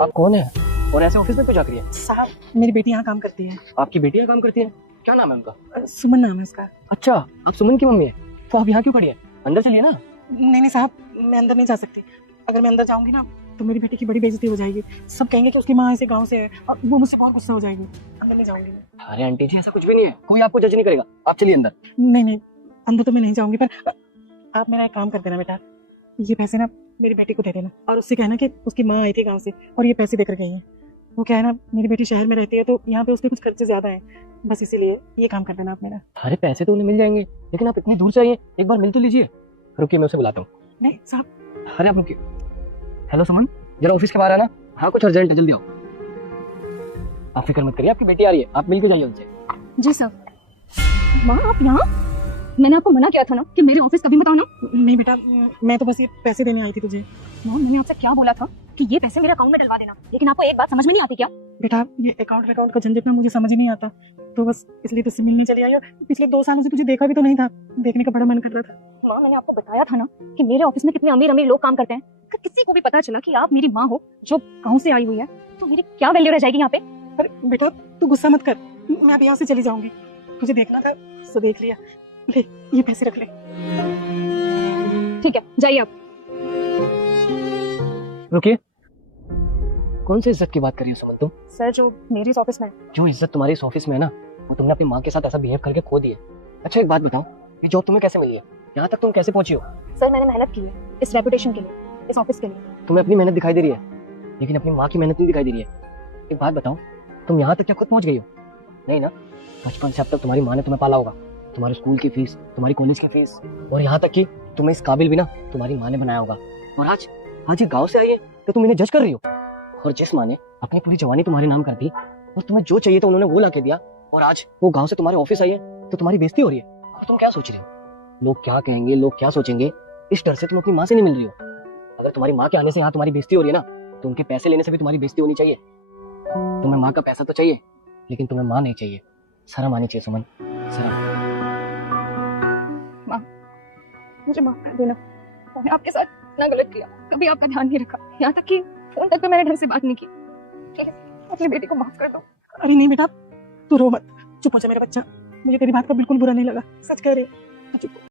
आप कौन है और ऐसे ऑफिस में क्यों जाती है? साहब, मेरी बेटी यहाँ काम करती है। आपकी बेटी यहाँ काम करती है? क्या नाम है उनका? सुमन नाम है उसका। अच्छा, आप सुमन की मम्मी है? तो आप यहाँ क्यों खड़ी है? अंदर चलिए ना। नहीं साहब, मैं अंदर नहीं जा सकती। अगर मैं अंदर जाऊंगी ना तो मेरी बेटी की बड़ी बेइज्जती हो जाएगी। सब कहेंगे कि उसकी माँ ऐसे गाँव से है और वो मुझसे बहुत गुस्सा हो जाएगी। अंदर नहीं जाऊंगी मैं। अरे आंटी जी, ऐसा कुछ भी नहीं है, कोई आपको जज नहीं करेगा, आप चलिए अंदर। नहीं, अंदर तो मैं नहीं जाऊंगी, पर आप मेरा एक काम कर देना बेटा, ये पैसे ना मेरी बेटी को दे देना और उससे कहना कि उसकी माँ आई थी गाँव से और ये पैसे देकर गई है। वो क्या है ना, मेरी बेटी शहर में रहती है तो यहाँ पे उसके कुछ खर्चे ज्यादा हैं, बस इसीलिए ये काम कर देना आप मेरा। अरे पैसे तो उन्हें मिल जाएंगे, लेकिन आप इतनी दूर से आइए, एक बार मिल तो लीजिए। रुकिए, मैं उसे बुलाता हूँ। नहीं साहब। अरे आप रुकिए। हेलो सुमन, जरा ऑफिस के बाहर आना। हाँ, कुछ अर्जेंट है, जल्दी आओ। आप फिक्र मत करिए, आपकी बेटी आ रही है, आप मिल के जाइए उनसे। जी साहब। माँ, आप यहाँ? मैंने आपको मना किया था ना कि मेरे ऑफिस कभी मत आना। नहीं बेटा, मैं तो बस ये पैसे देने आई थी तुझे। माँ, मैंने आपसे क्या बोला था कि ये पैसे मेरे अकाउंट में डलवा देना, लेकिन आपको एक बात समझ में नहीं आती क्या? बेटा, ये अकाउंट का झंझट ना मुझे समझ ही नहीं आता, तो बस इसलिए तुझसे मिलने चली आई। और पिछले 2 सालों से तुझे देखा भी तो नहीं था, देखने का बड़ा मन कर रहा था। माँ, मैंने आपको बताया था ना कि मेरे ऑफिस में कितने अमीर अमीर लोग काम करते हैं। अगर किसी को भी पता चला कि आप मेरी माँ हो जो गाँव से आई हुई है, तो मेरी क्या वैल्यू रह जाएगी यहाँ पे? अरे बेटा, तू गुस्सा मत कर, मैं अब यहाँ से चली जाऊंगी। तुझे देखना था तो देख लिया, ले ये पैसे रख ले। ठीक है, जाइए आप। रुकिए, कौन सी इज्जत की बात कर रही हो सुमन तुम? सर, जो मेरे इस ऑफिस में जो इज्जत तुम्हारी इस ऑफिस में है ना, वो तुमने अपनी माँ के साथ ऐसा बिहेव करके खो दी है। अच्छा एक बात बताओ, ये जॉब तुम्हें कैसे मिली है? यहाँ तक तुम कैसे पहुंची हो? सर, मैंने मेहनत की है इस रेपुटेशन के लिए, इस ऑफिस के लिए। तुम्हें अपनी मेहनत दिखाई दे रही है, लेकिन अपनी माँ की मेहनत नहीं दिखाई दे रही है। एक बात बताओ, तुम यहाँ तक क्या खुद पहुंच गई हो? नहीं ना, बचपन से अब तक तुम्हारी माँ ने तुम्हें पाला होगा, तुम्हारे स्कूल की फीस, तुम्हारी कॉलेज की फीस, और यहाँ तक कि तुम्हें इस काबिल भी ना तुम्हारी माँ ने बनाया होगा। और आज ये गाँव से आई है तो तुम इन्हें जज कर रही हो। और जिस माँ ने अपनी पूरी जवानी तुम्हारे नाम कर दी और तुम्हें जो चाहिए था उन्होंने वो ला के दिया, और आज वो गाँव से तुम्हारे ऑफिस आई है तो तुम्हारी बेइज्जती हो रही है। और तुम क्या सोच रही हो? लोग क्या कहेंगे, लोग क्या सोचेंगे, इस डर से तुम अपनी माँ से नहीं मिल रही हो। अगर तुम्हारी माँ के आने से यहाँ तुम्हारी बेइज्जती हो रही है ना, तो उनके पैसे लेने से भी तुम्हारी बेइज्जती होनी चाहिए। तुम्हें माँ का पैसा तो चाहिए, लेकिन तुम्हें माँ नहीं चाहिए। शर्म आनी चाहिए सुमन, शर्म। मुझे माफ कर देना, मैंने आपके साथ इतना गलत किया, कभी आपका ध्यान नहीं रखा, यहाँ तक कि फोन तक पे मैंने ढंग से बात नहीं की। प्लीज अपनी बेटी को माफ कर दो। अरे नहीं बेटा, तू रो मत, चुप हो जा मेरा बच्चा। मुझे तेरी बात का बिल्कुल बुरा नहीं लगा, सच कह रही हूँ, तू चुप हो।